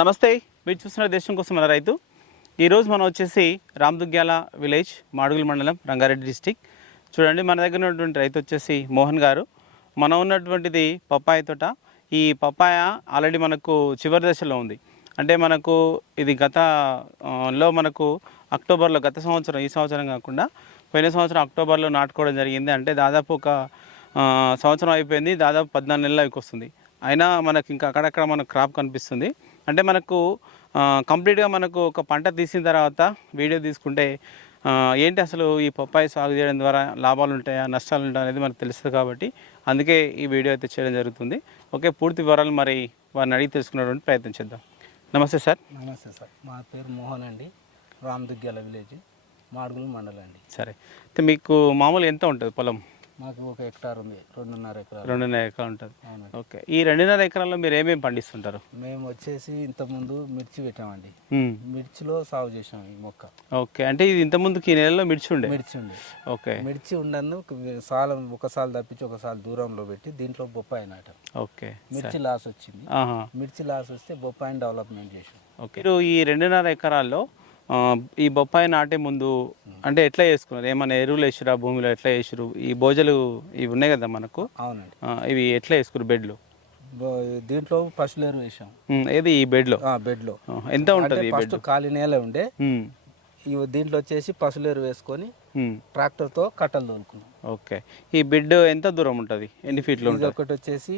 నమస్తే. మీరు చూస్తున్న దేశం కోసం మన రైతు. ఈరోజు మనం వచ్చేసి రామదుగ్యాల విలేజ్ మాడుగుల మండలం రంగారెడ్డి డిస్టిక్. చూడండి మన దగ్గర ఉన్నటువంటి రైతు వచ్చేసి మోహన్ గారు. మనం ఉన్నటువంటిది పప్పాయ తోట. ఈ పప్పాయ ఆల్రెడీ మనకు చివరి దశలో ఉంది. అంటే మనకు ఇది గత లో మనకు అక్టోబర్లో గత సంవత్సరం ఈ సంవత్సరం కాకుండా పోయిన సంవత్సరం అక్టోబర్లో నాటుకోవడం జరిగింది. అంటే దాదాపు ఒక సంవత్సరం అయిపోయింది. దాదాపు పద్నాలుగు నెలలు వస్తుంది అయినా మనకి ఇంకా అక్కడక్కడ మనకు క్రాప్ కనిపిస్తుంది. అంటే మనకు కంప్లీట్గా మనకు ఒక పంట తీసిన తర్వాత వీడియో తీసుకుంటే ఏంటి అసలు ఈ పప్పాయి సాగు చేయడం ద్వారా లాభాలు ఉంటాయా నష్టాలు ఉంటాయా అనేది మనకు తెలుస్తుంది కాబట్టి అందుకే ఈ వీడియో అయితే చేయడం జరుగుతుంది. ఓకే పూర్తి వివరాలు మరి వారిని అడిగి తెలుసుకునేటువంటి ప్రయత్నం చేద్దాం. నమస్తే సార్. నమస్తే సార్. మా పేరు మోహన్ అండి. రామదుగ్గ్యాల విలేజ్ మాడుగుల మండలం అండి. సరే. అయితే మీకు మామూలు ఎంత ఉంటుంది పొలం? మాకు ఒక హెక్టార్ ఉంది రెండున్నర ఎకరాలు. రెండున్నర ఎకరాలు ఉంటుంది. అవునండి. ఓకే. ఈ రెండున్నర ఎకరాల్లో మీరు ఏమేమి పండిస్తుంటారు? మేము వచ్చేసి ఇంతకుముందు మిర్చి పెట్టామండి. మిర్చిలో సాగు చేసాం ఈ మొక్క. ఓకే. అంటే ఇది ఇంతకుముందుకు ఈ నెలలో మిర్చి ఉండే? మిర్చి ఉంది ఓకే. మిర్చి ఉండను సాలం ఒకసారి తప్పించి ఒకసారి దూరంలో పెట్టి దీంట్లో బొప్పాయి నాటాం. ఓకే. మిర్చి లాస్ వచ్చింది. మిర్చి లాస్ వస్తే బొప్పాయిని డెవలప్మెంట్ చేసాం ఓకే. మీరు ఈ రెండున్నర ఎకరాల్లో ఈ బొప్పాయి నాటే ముందు అంటే ఎట్లా చేసుకున్నారు? ఏమైనా ఎరువులు వేసిరా భూమిలో? ఎట్లా వేసిరు ఈ భోజలు ఇవి ఉన్నాయి కదా మనకు? అవునండి. ఇవి ఎట్లా వేసుకురు బెడ్లు? దీంట్లో పశులేరు వేసాం. ఉమ్, ఏది ఈ బెడ్లో? ఆ, బెడ్లో. ఆ, ఎంత ఉంటుంది ఈ ఫస్ట్ బెడ్ ఖాళీ నేల ఉండే. ఇవి దీంట్లో వచ్చేసి పశులేరు వేసుకొని ఉమ్, ట్రాక్టర్తో కట్టలు తోలుకున్నాం. ఓకే. ఈ బెడ్ ఎంత దూరం ఉంటుంది? ఎన్ని ఫీట్లు ఒకటి వచ్చేసి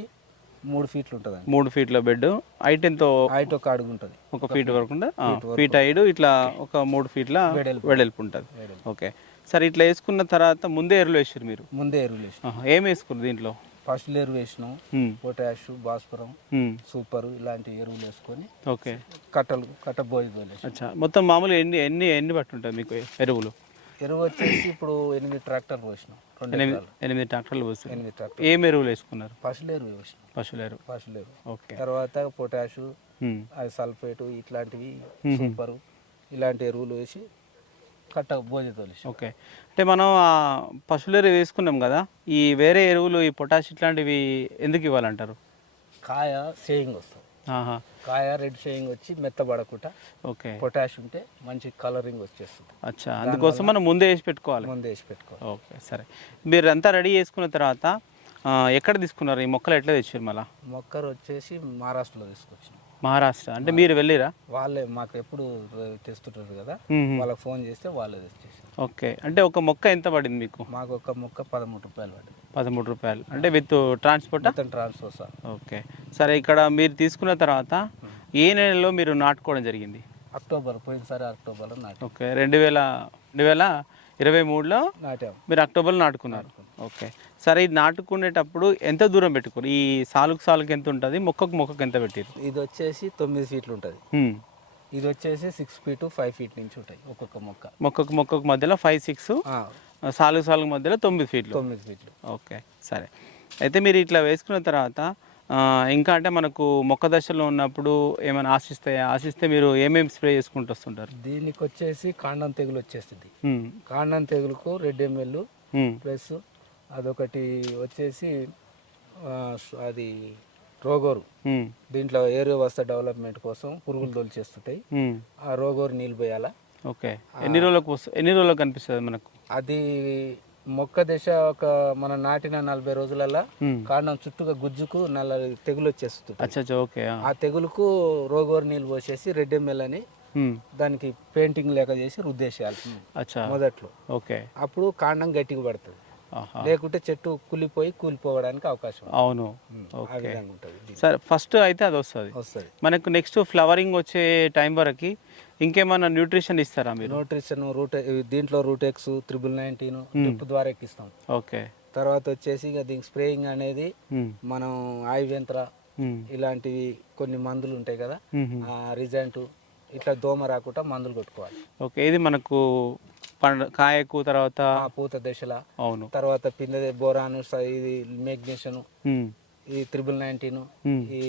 మూడు ఫీట్లు ఉంటుందండి. మూడు ఫీట్ల బెడ్ హైట్ ఎంతో? హైట్ ఒక అడుగు ఉంటుంది. ఒక ఫీట్ వరకు ఉంటుంది ఫీట్ హైట్ ఇట్లా ఒక మూడు ఫీట్ల వెడల్పు. ఉంటుంది. ఓకే సరే ఇట్లా వేసుకున్న తర్వాత ముందే ఎరువులు వేసారు మీరు? ముందే ఎరువులు వేసినాం. ఆహా, ఏం వేసుకున్నారు దీంట్లో? పశులేరు వేసినాం. ఉమ్, పొటాష్ భాస్వరం ఉమ్, సూపర్ ఇలాంటి ఎరువులు వేసుకొని ఓకే కట్టలు కట్ట బోయి మొత్తం మామూలుగా ఎన్ని ఎన్ని ఎన్ని పట్టు ఉంటుంది మీకు ఎరువులు? ఎరువు వచ్చేసి ఇప్పుడు ఎనిమిది ట్రాక్టర్ పోసినాం. రెండు ఎనిమిది ఎకరాలు. ఎనిమిది ట్రాక్టర్లు పోస్తారు ఎనిమిది ట్రాక్టర్ ఏం ఎరువులు వేసుకున్నారు? పశులేరు వేసినాం. పశువుల ఎరువు పశులేరు. ఓకే. తర్వాత పొటాషు అది సల్ఫేటు ఇట్లాంటివి సూపరు. ఇలాంటి ఎరువులు వేసి కట్ట బోజి తోలేసాం ఓకే. అంటే మనం ఆ పశువుల ఎరువు వేసుకున్నాం కదా ఈ వేరే ఎరువులు ఈ పొటాష్ ఇట్లాంటివి ఎందుకు ఇవ్వాలంటారు? కాయ సేయింగ్ వస్తుంది. కాయ రెడ్ షేయింగ్ వచ్చి మెత్తబడకుండా ఓకే. పొటాష్ ఉంటే మంచి కలరింగ్ వచ్చేస్తుంది. అచ్చా. అందుకోసం మనం ముందే వేసి పెట్టుకోవాలి. ముందే వేసి పెట్టుకోవాలి. ఓకే సరే. మీరు అంతా రెడీ చేసుకున్న తర్వాత ఎక్కడ తీసుకున్నారు? ఈ మొక్కలు ఎట్లా తెచ్చారు మళ్ళా? మొక్కరు వచ్చేసి మహారాష్ట్రలో తీసుకొచ్చినాం. మహారాష్ట్ర. అంటే మీరు వెళ్ళిరా? వాళ్ళే మాకు ఎప్పుడు తెస్తుంటారు కదా. వాళ్ళకి ఫోన్ చేస్తే వాళ్ళే తెచ్చేసారు ఓకే. అంటే ఒక మొక్క ఎంత పడింది మీకు? మాకు ఒక మొక్క పదమూడు రూపాయలు పడింది. పదమూడు రూపాయలు. అంటే with transport? Transfer sir. Okay. సరే ఇక్కడ మీరు తీసుకున్న తర్వాత ఏ నెలలో మీరు నాటుకోవడం జరిగింది? అక్టోబర్ పోయినసారి అక్టోబర్లో నాటాం. ఓకే. రెండు వేల రెండు వేల ఇరవై మూడులో నాటాం. మీరు అక్టోబర్లో నాటుకున్నారు. ఓకే. సరే ఇది నాటుకునేటప్పుడు ఎంత దూరం పెట్టుకోరు? ఈ సాలుకు సాలుకు ఎంత ఉంటుంది? మొక్కకు మొక్కకు ఎంత పెట్టారు ఇది వచ్చేసి తొమ్మిది ఫీట్లు ఉంటుంది. ఇది వచ్చేసి సిక్స్ ఫీట్ ఫైవ్ ఫీట్ నుంచి ఉంటాయి ఒక్కొక్క మొక్క. మొక్కకు మొక్కకు మధ్యలో ఫైవ్ సిక్స్ సాలుగు సాలుగు మధ్యలో తొమ్మిది ఫీట్లు. తొమ్మిది ఫీట్లు. ఓకే సరే. అయితే మీరు ఇట్లా వేసుకున్న తర్వాత ఇంకా అంటే మనకు మొక్క దశలో ఉన్నప్పుడు ఏమైనా ఆశిస్తాయా? ఆశిస్తే మీరు ఏమేమి స్ప్రే చేసుకుంటూ వస్తుంటారు? దీనికి వచ్చేసి కాండం తెగులు వచ్చేస్తుంది. కాండం తెగులుకు రెడ్ ఎంఎల్ ప్లస్ అదొకటి వచ్చేసి అది రోగోరు. దీంట్లో ఏరియో వ్యవస్థ డెవలప్మెంట్ కోసం పురుగులు తొలిచేస్తుంటాయి. ఆ రోగోరు నీళ్ళు పోయాలా? ఓకే. ఎన్ని రోజులకు వస్తు- ఎన్ని రోజులకు కనిపిస్తుంది మనకు? అది మొక్క దశ ఒక మన నాటిన నలభై రోజులలో. కాండం చుట్టూగా గుజ్జుకు నల్ల తెగులు వచ్చేస్తుంది ఓకే ఆ. తెగులుకు రోగోరు నీళ్ళు పోసేసి రెడ్ ఎంఎల్ అని దానికి పెయింటింగ్ లేక చేసి రుద్దేసేయాలి. అచ్చా. మొదట్లో. ఓకే. అప్పుడు కాండం గట్టిగా పడుతుంది. లేకుంటే చెట్టు కులిపోయి కూలిపోవడానికి అవకాశం. అవును. సరే ఫస్ట్ అయితే అది వస్తుంది. వస్తుంది. మనకు నెక్స్ట్ ఫ్లవరింగ్ వచ్చే టైం వరకు ఇంకేమైనా న్యూట్రిషన్ ఇస్తారా మీరు? న్యూట్రిషన్ రూట్ దీంట్లో రూటెక్స్ త్రిబుల్ నైన్టీన్ డ్రిప్ ద్వారా ఎక్కిస్తాం. ఓకే. తర్వాత వచ్చేసి ఇక దీనికి స్ప్రేయింగ్ అనేది మనం ఆయువేంత్ర ఇలాంటివి కొన్ని మందులు ఉంటాయి కదా రిజెంట్ ఇట్లా దోమ రాకుండా మందులు కొట్టుకోవాలి. ఓకే ఇది మనకు పండ కాయకు తర్వాత ఆ పూత దశల అవును. తర్వాత పిందె బోరాను ఇది మెగ్నీషియం ఈ త్రిబుల్ నైన్టీన్ ఈ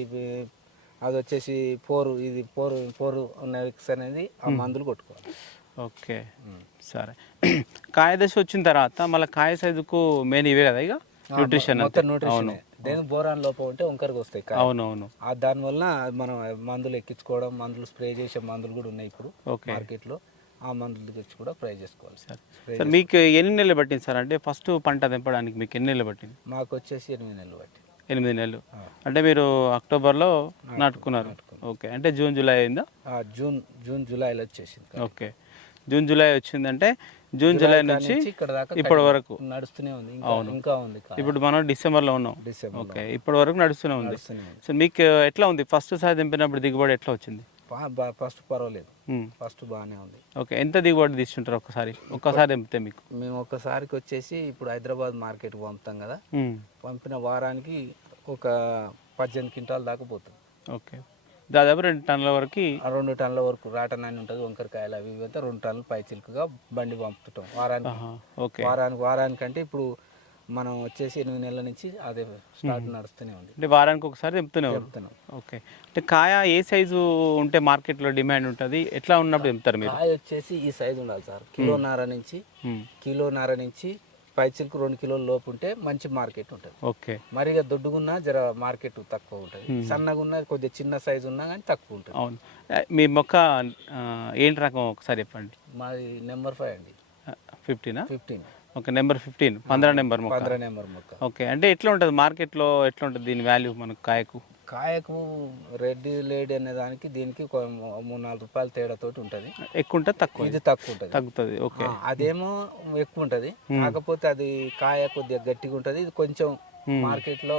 అది వచ్చేసి పోరు ఇది పోరు పోరు ఉన్న ఎక్స్ అనేది ఆ మందులు కొట్టుకోవాలి. ఓకే. సరే. కాయ దశ వచ్చిన తర్వాత మళ్ళీ కాయ సైజుకు మెయిన్ ఇవే కదా ఇక? న్యూట్రిషన్ అవును. దేని బోరాన్ లోపం ఉంటే వంకరగా వస్తాయి. అవునవును. ఆ దానివల్ల మనం మందులు ఎక్కించుకోవడం మందులు స్ప్రే చేసే మందులు కూడా ఉన్నాయి ఇప్పుడు ఓకే. మార్కెట్లో. ఆ మందులు తెచ్చి కూడా స్ప్రే చేసుకోవాలి సార్. సార్ మీకు ఎన్ని నెలలు పట్టింది సార్? అంటే ఫస్ట్ పంట తెంపడానికి మీకు ఎన్ని నెలలు పట్టింది? మాకు వచ్చేసి ఎనిమిది నెలలు బట్టి ఎనిమిది నెలలు. అంటే మీరు అక్టోబర్లో నాటుకున్నారు. ఓకే. అంటే జూన్ జూలై అయిందా? జూన్ జూన్ జూలైలో వచ్చేసింది ఓకే. జూన్ జూలై వచ్చిందంటే జూన్ జూలై నుంచి ఇప్పటి వరకు. నడుస్తూనే ఉంది. ఇంకా ఇంకా ఉంది. ఇప్పుడు మనం డిసెంబర్లో ఉన్నాం. December okay. ఇప్పటి వరకు నడుస్తూనే ఉంది. సో మీకు ఎట్లా ఉంది? ఫస్ట్ సారి దింపినప్పుడు దిగుబడి ఎట్లా వచ్చింది? ఫస్ట్ పర్వాలేదు. ఫస్ట్ బాగానే ఉంది. ఓకే ఎంత దిగుబడి తీసుకుంటారు ఒక్కసారి? ఒక్కసారి దింపితే మీకు? మేము ఒక్కసారికి వచ్చేసి ఇప్పుడు హైదరాబాద్ మార్కెట్కి పంపుతాం కదా. పంపిన వారానికి ఒక పద్దెనిమిది క్వింటాల్ దాకా పోతుంది. ఓకే. దాదాపు రెండు టన్నుల వరకు రెండు టన్నుల వరకు రాటనాన్ని ఉంటుంది వంకరకాయలు అవి ఇవి రెండు టన్నులు పై చిలుకగా బండి పంపుతుంటాం వారానికి. వారానికి వారానికి అంటే ఇప్పుడు మనం వచ్చేసి ఎనిమిది నెలల నుంచి అదే స్టార్ట్ నడుస్తూనే ఉంది. అంటే వారానికి ఒకసారి ఉంటారు చెప్తున్నాం ఓకే. అంటే కాయ ఏ సైజు ఉంటే మార్కెట్లో డిమాండ్ ఉంటుంది? ఎట్లా ఉన్నప్పుడు దింపుతారు మీరు? కాయ వచ్చేసి ఈ సైజు ఉండాలి సార్. కిలోన్నర నుంచి మ్మ్. కిలోన్నర నుంచి పై చిలుకు రెండు కిలోల లోపు ఉంటే మంచి మార్కెట్ ఉంటుంది. ఓకే. మరిగా దొడ్డుగున్నా జర మార్కెట్ తక్కువ ఉంటుంది. సన్నగా ఉన్నా కొద్దిగా చిన్న సైజు ఉన్నా కానీ తక్కువ ఉంటుంది. అవును. మీ మొక్క ఏంటి రకం? ఒకసారి చెప్పండి. మాది నెంబర్ ఫైవ్ అండి. ఫిఫ్టీనా? ఫిఫ్టీన్. ఓకే నెంబర్ ఫిఫ్టీన్ పంద్రా నెంబర్ మొక్క. పంద్ర నెంబర్ మొక్క. ఓకే అంటే ఎట్లా ఉంటుంది మార్కెట్లో ఎట్లా ఉంటుంది దీని వాల్యూ మనకు కాయకు? కాయకు రెడ్ లేడీ అనే దానికి దీనికి ఒక మూడు నాలుగు రూపాయల తేడాతోటి ఉంటుంది. ఎక్కువ ఉంటుంది తక్కువ? ఇది తక్కువ ఉంటుంది తగ్గుతుంది ఓకే. అదేమో ఎక్కువ ఉంటుంది కాకపోతే అది కాయ కొద్దిగా గట్టిగా ఉంటుంది. ఇది కొంచెం మార్కెట్లో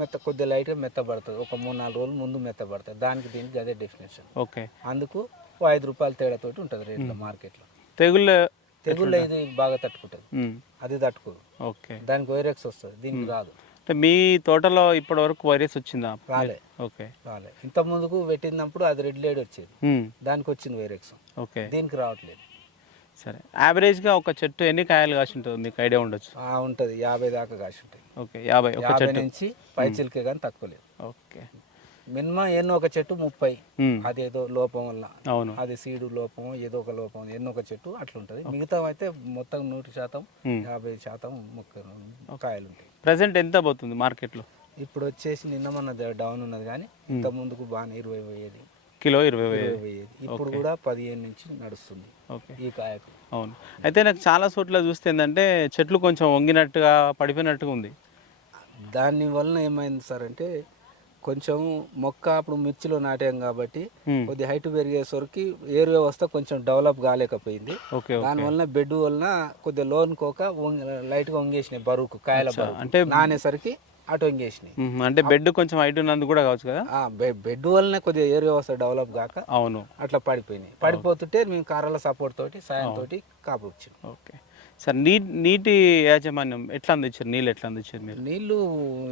మెత్త కొద్దిగా లైట్గా మెత్తబడుతుంది. ఒక మూడు నాలుగు రోజులు ముందు మెత్తబడుతుంది. దానికి దీనికి అదే డెఫినేషన్. ఓకే. అందుకు ఓ ఐదు రూపాయల తేడాతోటి ఉంటుంది రేట్లో మార్కెట్లో తెగుళ్ళు తెగుళ్ళు ఇది బాగా తట్టుకుంటుంది. అది తట్టుకోదు. ఓకే. దానికి వైరక్స్ వస్తుంది. దీనికి రాదు. అంటే మీ తోటలో ఇప్పటి వరకు వైరస్ వచ్చిందా? రాలే. ఓకే. రాలే. ఇంత ముందుకు పెట్టినప్పుడు అది రెడ్ లేడ్ వచ్చేది. దానికి వచ్చింది వైరక్స్ ఓకే. దీనికి రావట్లేదు. సరే. యావరేజ్గా ఒక చెట్టు ఎన్ని కాయలు కాసి ఉంటుంది? మీకు ఐడియా ఉండొచ్చు. ఆ, ఉంటది. యాభై దాకా కాసి ఉంటాయి ఓకే. యాభై ఒక చెట్టు. నుంచి పై చిలికే కానీ తక్కువ లేదు. ఓకే. మినిమం ఎన్నో ఒక చెట్టు ముప్పై. అదేదో లోపం వల్ల. అవును. అది సీడు లోపం ఏదో ఒక లోపం ఎన్నో ఒక చెట్టు అట్లా ఉంటుంది మిగతా అయితే మొత్తం నూరు శాతం. యాభై శాతం మొక్క కాయలు ఉంటాయి ప్రజెంట్ ఎంత పోతుంది మార్కెట్లో? ఇప్పుడు వచ్చేసి నిన్న మొన్న ద- డౌన్ ఉన్నది కానీ ఇంత ముందుకు బాగానే ఇరవై పోయేది. కిలో ఇరవై పోయేది. ఇప్పుడు కూడా పదిహేను నుంచి నడుస్తుంది ఓకే. ఈ కాయకు. అవును. అయితే నాకు చాలా చోట్ల చూస్తే ఏంటంటే చెట్లు కొంచెం వంగినట్టుగా పడిపోయినట్టుగా ఉంది. దాని వలన ఏమైంది సార్ అంటే కొంచెం మొక్క అప్పుడు మిర్చిలో నాటాం కాబట్టి మ్మ్. కొద్ది హైట్ పెరిగేసరికి ఏరు వ్యవస్థ కొంచెం డెవలప్ కాలేకపోయింది. దాని వలన బెడ్ వలన కొద్దిగా లోన్ కోక లైట్గా వంగేసినాయి బరువుకు కాయల బరువు అంటే నానేసరికి అటు వంగేసినాయి. అంటే బెడ్ కొంచెం హైట్ ఉన్నందుకు కూడా కావచ్చు కదా? బెడ్ వలనే కొద్దిగా ఏరు వ్యవస్థ డెవలప్ కాక అవును. అట్లా పడిపోయినాయి. పడిపోతుంటే మేము కర్రల సపోర్ట్ తోటి సాయం తోటి కాపు ఓకే. సార్ నీ నీటి యాజమాన్యం ఎట్లా అందించారు? నీళ్ళు ఎట్లా అందించారు మీరు? నీళ్ళు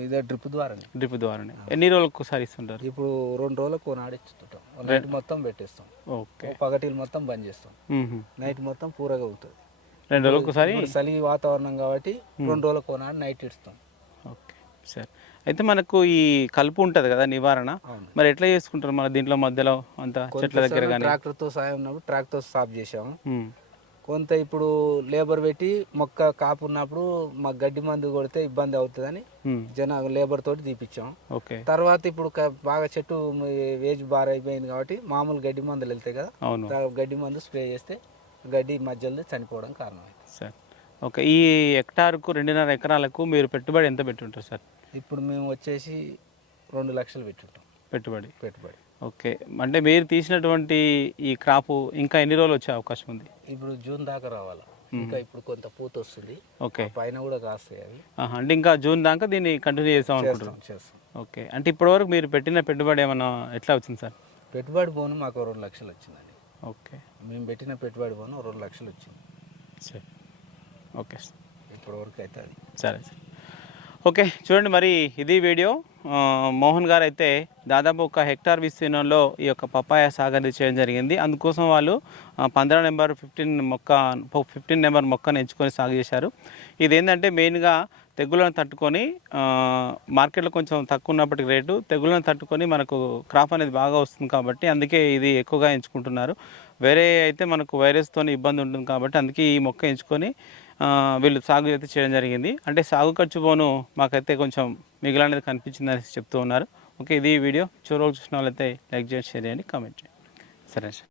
ఇదే డ్రిప్ ద్వారానే. డ్రిప్ ద్వారానే. ఎన్ని రోజులకు ఒకసారి ఇస్తుంటారు? ఇప్పుడు రెండు రోజులకు నాడిస్తుంటాం నైట్ మొత్తం పెట్టేస్తాం. ఓకే. పగటిలు మొత్తం బంద్ చేస్తాం. నైట్ మొత్తం పూరగా అవుతుంది. రెండు రోజులకు ఒకసారి? చలి వాతావరణం కాబట్టి రెండు రోజులకు కొనాడు నైట్ ఇస్తాం. Okay sir. అయితే మనకు ఈ కలుపు ఉంటుంది కదా నివారణ. మరి ఎట్లా చేసుకుంటారు? మన దీంట్లో మధ్యలో అంత చెట్ల దగ్గర ట్రాక్టర్తో సాయం ఉన్నప్పుడు ట్రాక్టర్ సాఫ్ చేసాము కొంత ఇప్పుడు లేబర్ పెట్టి మొక్క కాపు ఉన్నప్పుడు మా గడ్డి మందు కొడితే ఇబ్బంది అవుతుందని జన లేబర్ తోటి తీపిచ్చాం. ఓకే. తర్వాత ఇప్పుడు బాగా చెట్టు వేజ్ బార్ అయిపోయింది కాబట్టి మామూలు గడ్డి మందులు వెళ్తాయి కదా. గడ్డి మందు స్ప్రే చేస్తే గడ్డి మధ్యలో చనిపోవడం కారణం అవుతుంది సార్ ఓకే. ఈ హెక్టార్కు రెండున్నర ఎకరాలకు మీరు పెట్టుబడి ఎంత పెట్టుంటారు సార్? ఇప్పుడు మేము వచ్చేసి రెండు లక్షలు పెట్టుంటాం. పెట్టుబడి. పెట్టుబడి. ఓకే. అంటే మీరు తీసినటువంటి ఈ క్రాపు ఇంకా ఎన్ని రోజులు వచ్చే అవకాశం ఉంది? ఇప్పుడు జూన్ దాకా రావాలా. ఇంకా ఇప్పుడు కొంత పూత వస్తుంది. ఓకే. పైన కూడా కాస్తాయి అవి. అంటే ఇంకా జూన్ దాకా దీన్ని కంటిన్యూ చేస్తాం అనుకుంటున్నాం. చేస్తాం. ఓకే. అంటే ఇప్పటివరకు మీరు పెట్టిన పెట్టుబడి ఏమైనా ఎట్లా వచ్చింది సార్? పెట్టుబడి పోను మాకు రెండు లక్షలు వచ్చిందండి. ఓకే. మేము పెట్టిన పెట్టుబడి పోను రెండు లక్షలు వచ్చింది. సరే. Okay sir. ఇప్పటి వరకు అయితే అది సరే సార్. ఓకే చూడండి మరి ఇది వీడియో. మోహన్ గారు అయితే దాదాపు ఒక హెక్టార్ విస్తీర్ణంలో ఈ యొక్క పపాయ సాగు చేయడం జరిగింది. అందుకోసం వాళ్ళు ఆ, పంద్రా నెంబర్ ఫిఫ్టీన్ మొక్క ఫిఫ్టీన్ నెంబర్ మొక్కను ఎంచుకొని సాగు చేశారు. ఇది ఏంటంటే మెయిన్గా తెగులను తట్టుకొని మార్కెట్లో కొంచెం తక్కువ ఉన్నప్పటికీ రేటు తెగులను తట్టుకొని మనకు క్రాప్ అనేది బాగా వస్తుంది కాబట్టి అందుకే ఇది ఎక్కువగా ఎంచుకుంటున్నారు. వేరే అయితే మనకు వైరస్తో ఇబ్బంది ఉంటుంది కాబట్టి అందుకే ఈ మొక్క ఎంచుకొని వీళ్ళు సాగు అయితే చేయడం జరిగింది. అంటే సాగు ఖర్చు పోను మాకైతే కొంచెం మిగిలినది కనిపించింది అనేసి చెప్తూ ఉన్నారు. ఓకే ఇది వీడియో. చివరి చూసిన వాళ్ళైతే లైక్ చేయండి షేర్ చేయండి కామెంట్ చేయండి. సరే సార్.